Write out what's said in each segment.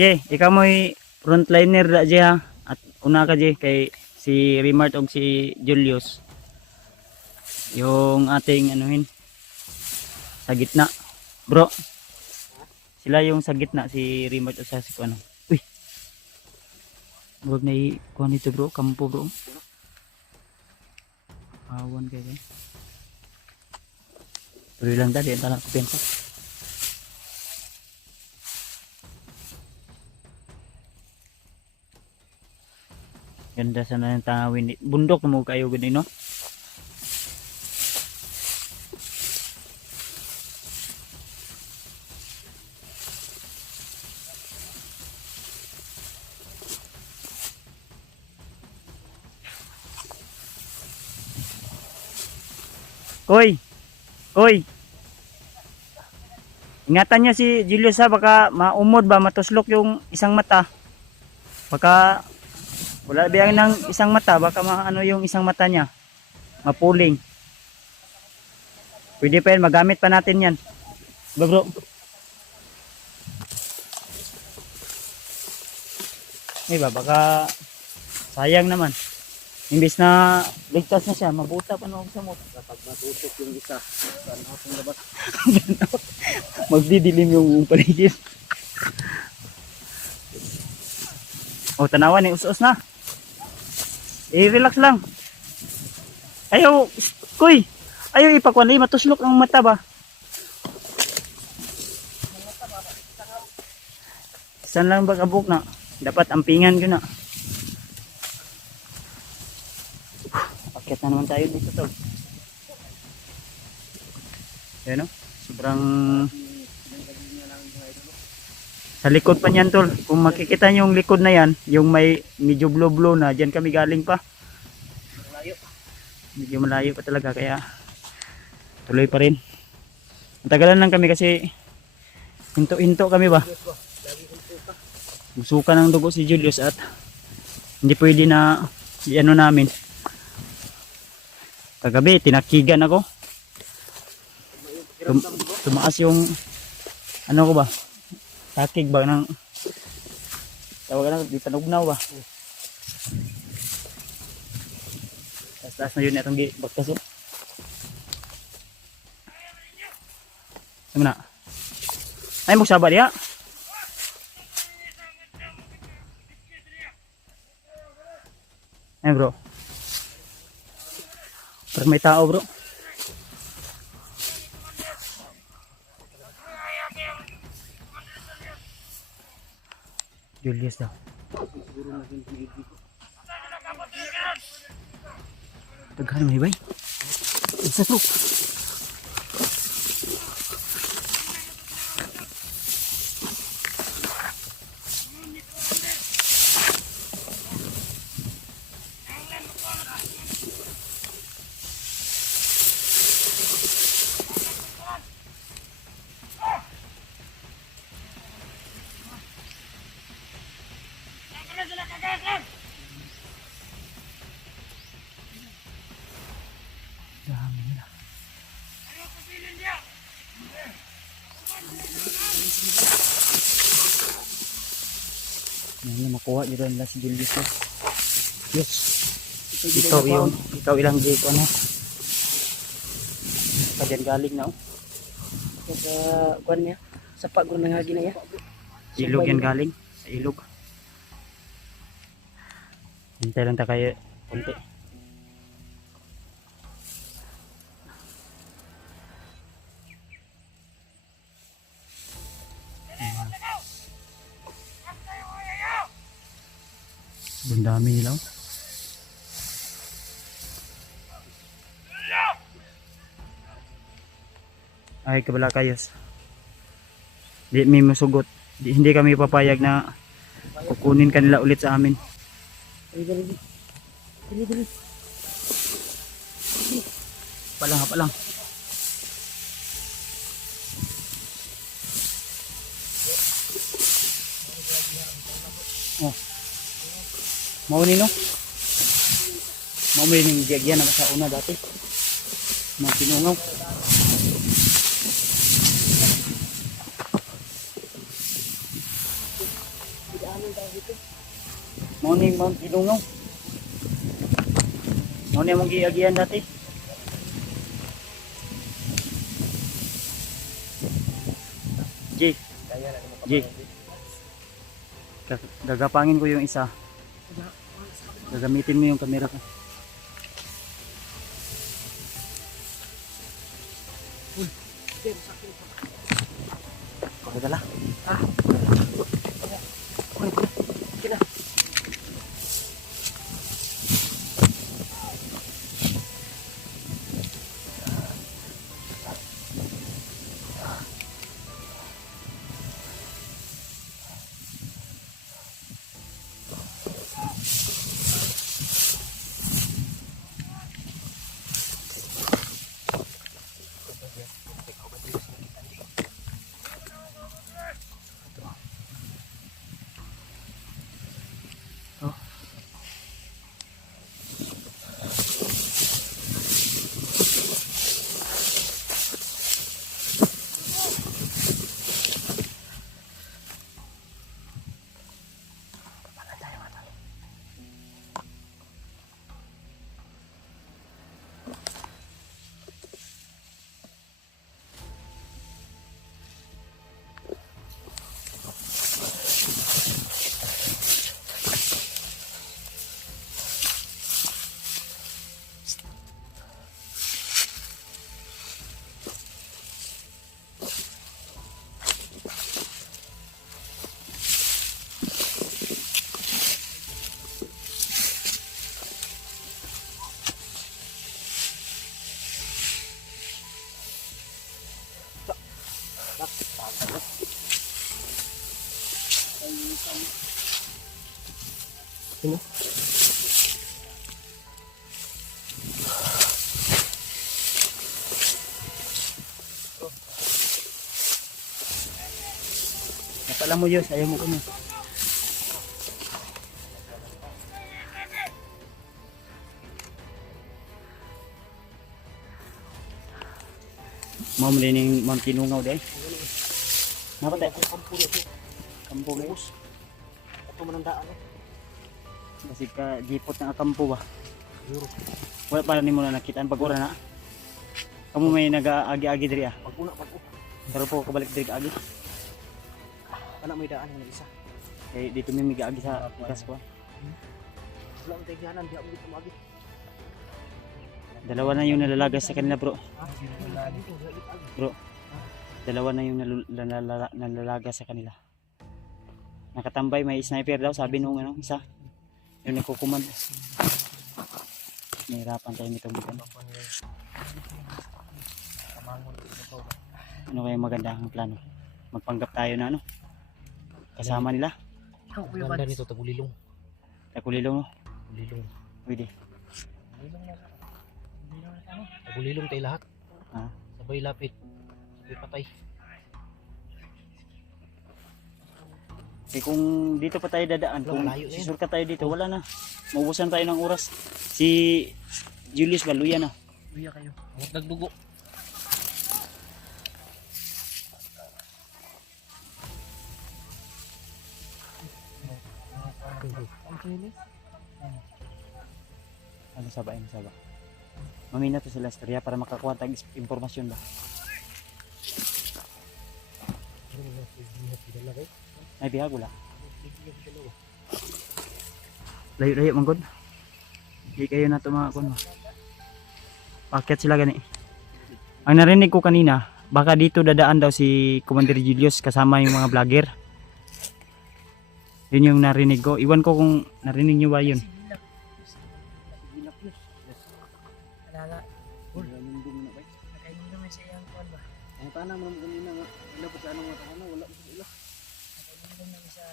Je, ikaw mo'y frontliner da je ha. At una ka je kay si Rimart og si Julius. Yung ating anuhin sa gitna. Bro. Sila yung sa gitna si Rimart o sa si ano. Uy. Bro na kuha nito bro, kampo bro. Awan kayo. Tuloy lang dali, ang talang kupensa. Ganda sana ng tanawin. Bundok na mo kayo ganun, no? Koy! Koy! Ingatan niya si Julius ha, baka maumod ba, matuslok yung isang mata. Baka wala biyang ng isang mata, baka maano yung isang mata niya. Mapuling. Pwede pa yan, magamit pa natin yan. Diba bro? Diba, baka sayang naman. Imbis na ligtas na siya, mabuta pa naman sa motor. Kapag matutok yung isa, saan akong labas? Magdidilim yung paligid. O, tanawan eh, us-us na. Relax lang. Ayaw, kuy. Ayaw ipakwan, matuslok ang mata ba? Saan lang ba kabuk na? Dapat ampingan ko na. Akit na naman tayo dito tol. Ayan o. Sobrang sa likod pa niyan tol. Kung makikita nyo yung likod na yan, yung may medyo blow na, dyan kami galing pa. Malayo. Medyo malayo pa talaga kaya tuloy pa rin. Matagalan lang kami kasi hinto-hinto kami ba. Musuka ng dugo si Julius at hindi pwede na i-ano namin. Kagabi tinakigan ako. Tumaas yung ano ko ba? Takig ba ng tawagan na di tanugnaw ba? Taas na yun itong bagtas yun. Ano na? Ay mo sabar ya. Ay bro. Pero may tao bro. Julius daw. Daghan mo ibay. Isa bro. Dami nila. Yan na makuha nyo rin si Julius. Yes. Ikaw ilang day ko na. Pagyan galing na oh. Sa kuwan niya, sa pagod ng hagi na ya. Ilog yan galing. Sa ilog. Hintay lang ta kayo. Kunti. Ang dami nila oh. Ay kabala kayos. Di may masugot. Hindi kami papayag na kukunin kanila ulit sa amin. Dali. Palang. Oh. Mauni no? Mauni ning gagyan na sa una dati. Mga pinungaw. Morning Mount Ilungaw. Morning mong giagian dati. G. G. Gagapangin ko yung isa. Gagamitin mo yung camera ko. Pagdala. Sino? Napala mo Diyos, ayaw mo kami. Mau melining Mount Kinungaw deh. Napa teh? Kampo guys. Ito manandaan eh. Kasi ka jipot ng kampo ba? Wala pa ni mo na nakitaan pag ora na. Kamu may nag-agi-agi diri ah. Pag-una. Pero po kabalik diri ka agi. Anak may daan ng isa. Kay dito may miga-agi sa ikas ko. Wala ang tigyanan, di ako dito magi. Dalawa na yung nalalagas sa kanila bro. Bro. Dalawa na yung nalalagas sa kanila. Nakatambay, may sniper daw, sabi nung ano, isa. Yung nagkukumand. Nahirapan tayo nitong bitan. Ano kaya maganda ang plano? Magpanggap tayo na ano? Kasama nila. Ganda nito, tagulilong. Takulilong no? Tagulilong. Pwede. Tagulilong tayo lahat. Ha? Sabay lapit. Sabay patay. Eh kung dito pa tayo dadaan, kung Malayo na yan. susurka tayo dito, wala na. Maubusan tayo ng oras. Si Julius Baluya na. Buya kayo. Huwag nagdugo. Ano saba, ano saba. Mamina to sila storya para makakuha tayong impormasyon ba. May bihag wala. Layo-layo man gud. Di kayo na to mga kuno. Paket sila gani. Ang narinig ko kanina, baka dito dadaan daw si Commander Julius kasama yung mga vlogger. Yun yung narinig ko. Iwan ko kung narinig nyo ba yun. Alala. Nakainom naman sa iyang kuwan ba? Ang tanang mo kanina nga, wala pa sa anong mga tanang, wala pa sa ila. Nakainom naman sa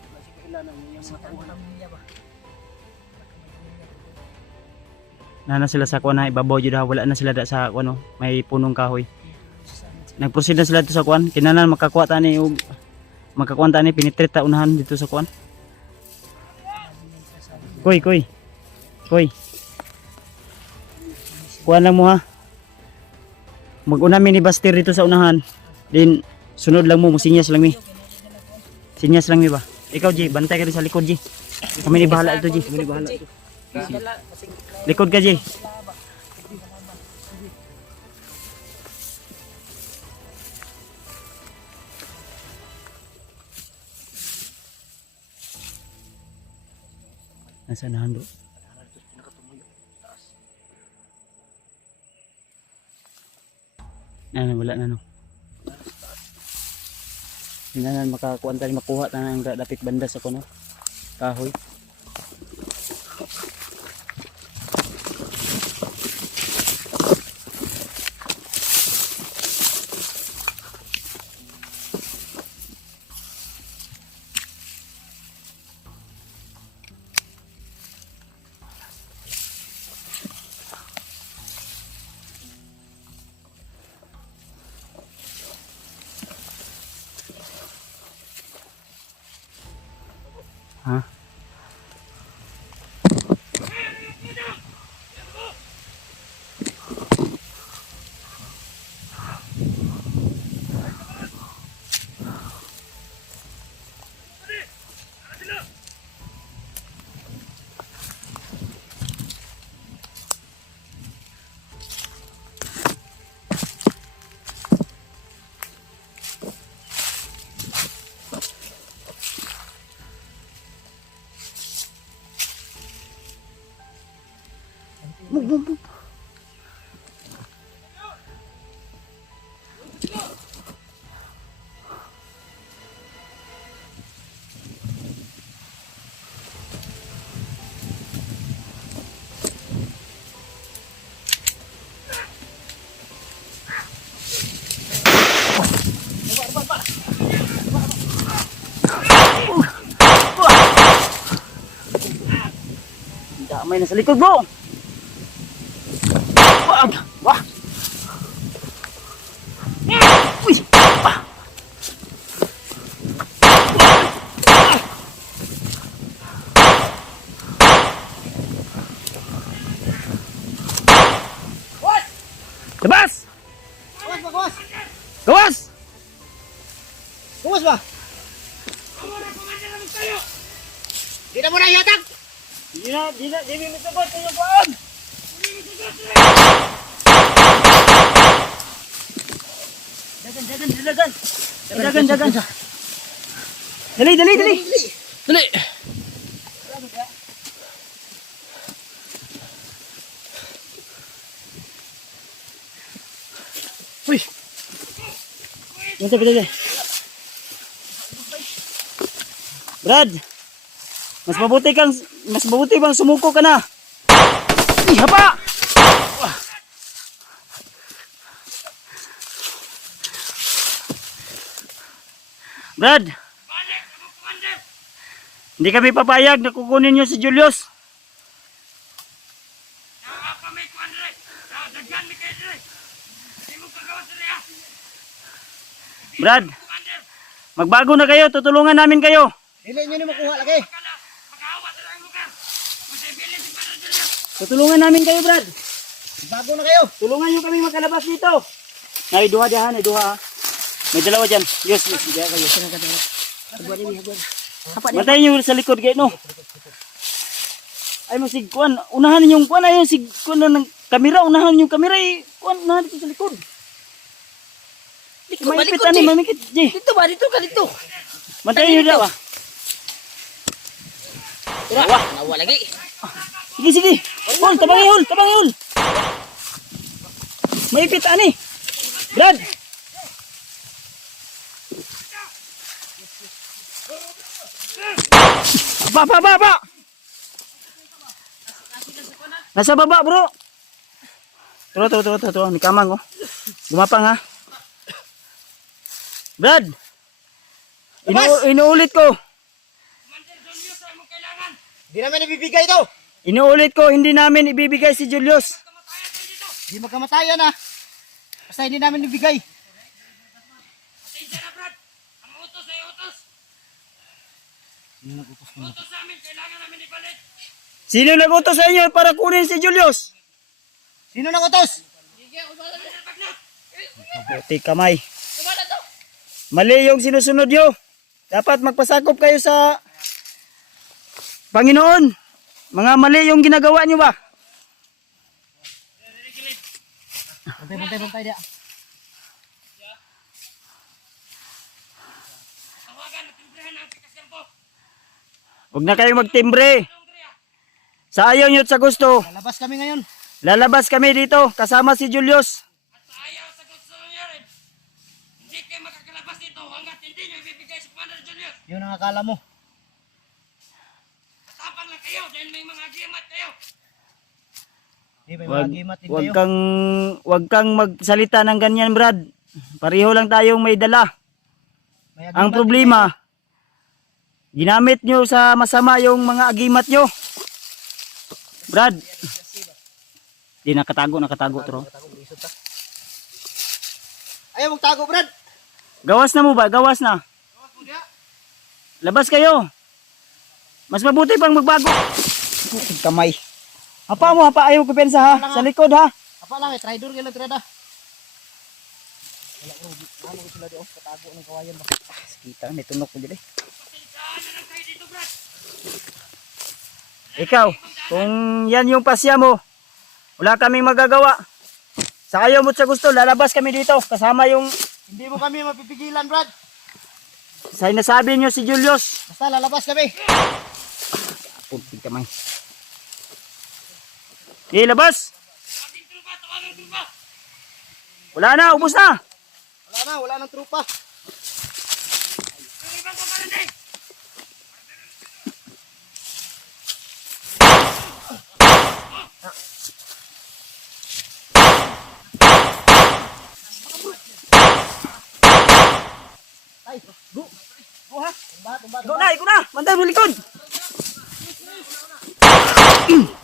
Wala sa ila nang yung mga tauhan. pamilya ba? Nana sila sa kuan na ibabaw jud wala na sila da sa kuan no, may punong kahoy. Nagproceed na sila dito sa kuan. Kinanan makakuha ta ni og makakuha ta ni penetrate ta unahan dito sa kuan. Koy. Kuha lang mo ha. Mag-una mi ni Bastir dito sa unahan. Then sunod lang mo, musinyas lang mi. Sinyas lang mi ba? Ikaw, G, bantay ka rin sa likod, G. Kami ni bahala ito, G. Kami ni bahala ito. Likod ka, G. Nasa nahan, bro? Ano, wala na, no? Hindi na makakuha tayo, makuha tayo ng dapit banda sa kuno. Kahoy. Ha? Damay na sa likod, bro. Wag! Wah! Uy! Ah! Labas! Kumas ba, kumas? Gawas! Kumas ba? Di na mo na ihatag! Di mo sagot kayo paan! Dagan. Dali! Dali! Uy! Munta pa dali. Brad! Mas mabuti bang sumuko ka na? Ay, hapa! Brad! Hindi kami papayag na kukunin nyo si Julius. Brad, magbago na kayo, tutulungan namin kayo. Dili nyo ni makuha lagi! Tutulungan namin kayo, Brad. Bago na kayo! Tulungan nyo kami makalabas dito. Nay, duha diyan, duha. May dalawa dyan. Yes, diyan kayo. Habuan ini, habuan. Matayin nyo sa likod kayo, no? Ay mo sig kuan, unahan niyo yung kuan, ayun sig kuan ng kamera, unahan niyo yung kamera, kuan unahan dito sa likod. Mamikit ani, mamikit. Dito ba? Dito ka dito. Matayin niyo daw ah. Wah, nawa lagi. Sige. Hol, tabangi hol. Maipit ani. Brad. Ba. Nasa baba, bro. Tulo. Ni kamang oh. Gumapang ha. Brad. Inuulit ko. Di namin ibibigay ito! Inuulit ko, hindi namin ibibigay si Julius. Di magkamatayan ah! Basta hindi namin ibigay. Sino nag-utos sa inyo para kunin si Julius? Sino nang utos? Mabuti kamay. Mali yung sinusunod nyo. Dapat magpasakop kayo sa Panginoon. Mga mali yung ginagawa nyo ba? Bantay dia. Huwag na kayong magtimbre. Sa ayaw nyo at sa gusto. Lalabas kami ngayon. Lalabas kami dito kasama si Julius. Ayaw sa gusto nangyari. Hindi kayo makakalabas dito hanggat hindi nyo ibibigay sa Commander Julius. Yun ang akala mo. Matapang lang kayo dahil may mga agimat kayo. Di ba Wag, magimat din wag kayo? kang magsalita ng ganyan, Brad. Pareho lang tayong may dala. May Ang agimat din problema, ginamit nyo sa masama yung mga agimat nyo. Brad. Di nakatago tro. kayo. Isod ta. Ayaw magtago, Brad. Gawas na mo ba? Gawas na. Labas kayo. Mas mabuti pang magbago. Putid kamay. Hapa mo, hapa. Ayaw ko pensa ha. Sa likod ha. Apa lang, traitor kayo lang tirada. Wala ko, ano ko sila di, katago ng kawayan ba? Kita, may tunok ko dyan eh. Pasensyahan na lang kayo dito, Brad. Ikaw, kung yan yung pasya mo, wala kaming magagawa. Sa ayaw mo at sa gusto, lalabas kami dito. Kasama yung Hindi mo kami mapipigilan, Brad. sinasabi nyo si Julius. Basta lalabas kami. Putid kamay. Labas. Ating trupa, tawagang trupa. Wala na, ubos na. Wala nang trupa. Yung ibang kaparande. Ay, go. Go ha. Tumba. Ikaw na. Bantay mo likod.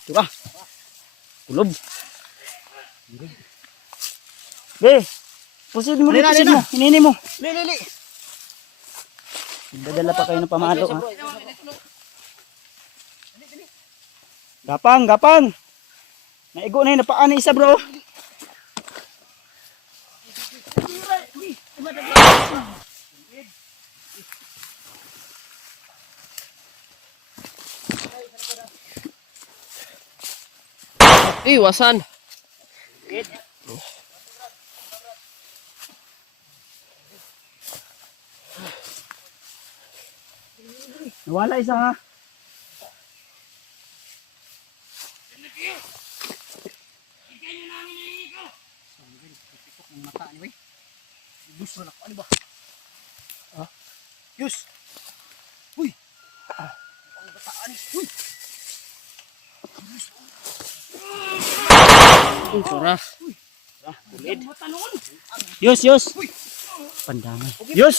Ito ka. Kulob. Be, pusin mo rin, Alina, pusin alina. mo. Hinini mo. Lili. Dadala pa kayo ng pamalo ha. Gapang. Naigo na yun, napaan na isa bro. Iwasan. Nawala isa ha. Bigyan nyo namin hinihingi ko. Ang mata ni wey. Yus wala ko ano ba? Ha? Yus. Uy. Ang bataan. Uy. Sura. Yus. Pandangan. Yus.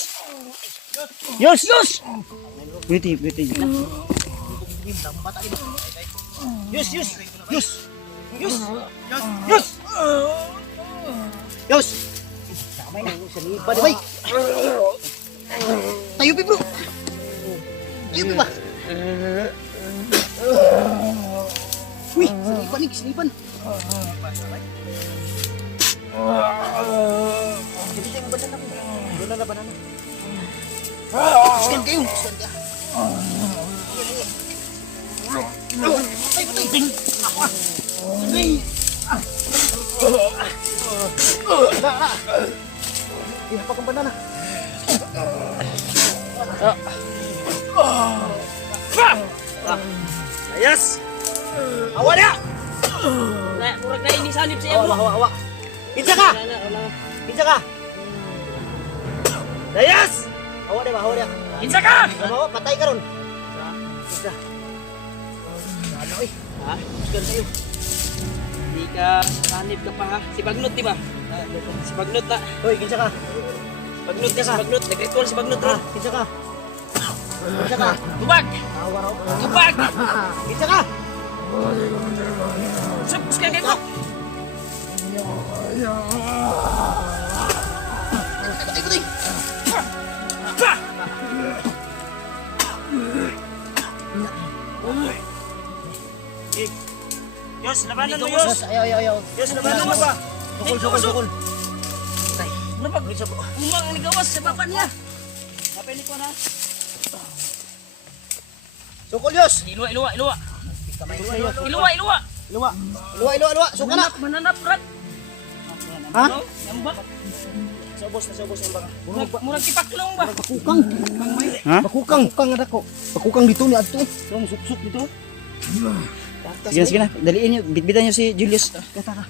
Wait. Ang bata ni ba? Yus. Damay na sa lipa ni wey. Tayo pi bro. Tayo pi ba? Uy, selipan. Jadi tayo banana ko. Banana. Scan kayo. Patay. Ako ah. Ihapak ang banana. Ayas. Awa na! Murag na ini salib siya bro. Awa. Kinsa ka? Kinsa ka? Ayas. Awa dia. Kinsa ka? Awa, patay ka ron. Kinsa? Ano eh? Ha? Scan kayo. Hindi ka salib ka pa ha. Si Bagnot di ba? Si Bagnot na. Hoy, kinsa ka? Bagnot ka si Bagnot. Nag-recall si Bagnot ron. Kinsa ka? Kinsa ka? Tubag! Awa raw. Tubag! Kinsa ka? Sus ka kayo bro. Patay. Yus, labanan mo Yus. Ayaw. Yus, labanan mo ba? Sukul. Ano ba? Umang ang gawas sa baba niya. Kapili ko na. Sukol, Yus. Iluwa, iluwa, iluwa. Kamay ko sa'yo. Iluwa, iluwa. Iluwa. Iluwa, iluwa, iluwa. Suka na. Mananap, Brad. Ha? Ano? Yan ba? Saubos ang baka. Murag tipak lang ba? Bakukang. Ha? Bakukang. Bakukang na ko. Bakukang dito ni Adto. Suksuk dito. Sige na, sige na. Daliin nyo. Bitbitan nyo si Julius. Kata ka.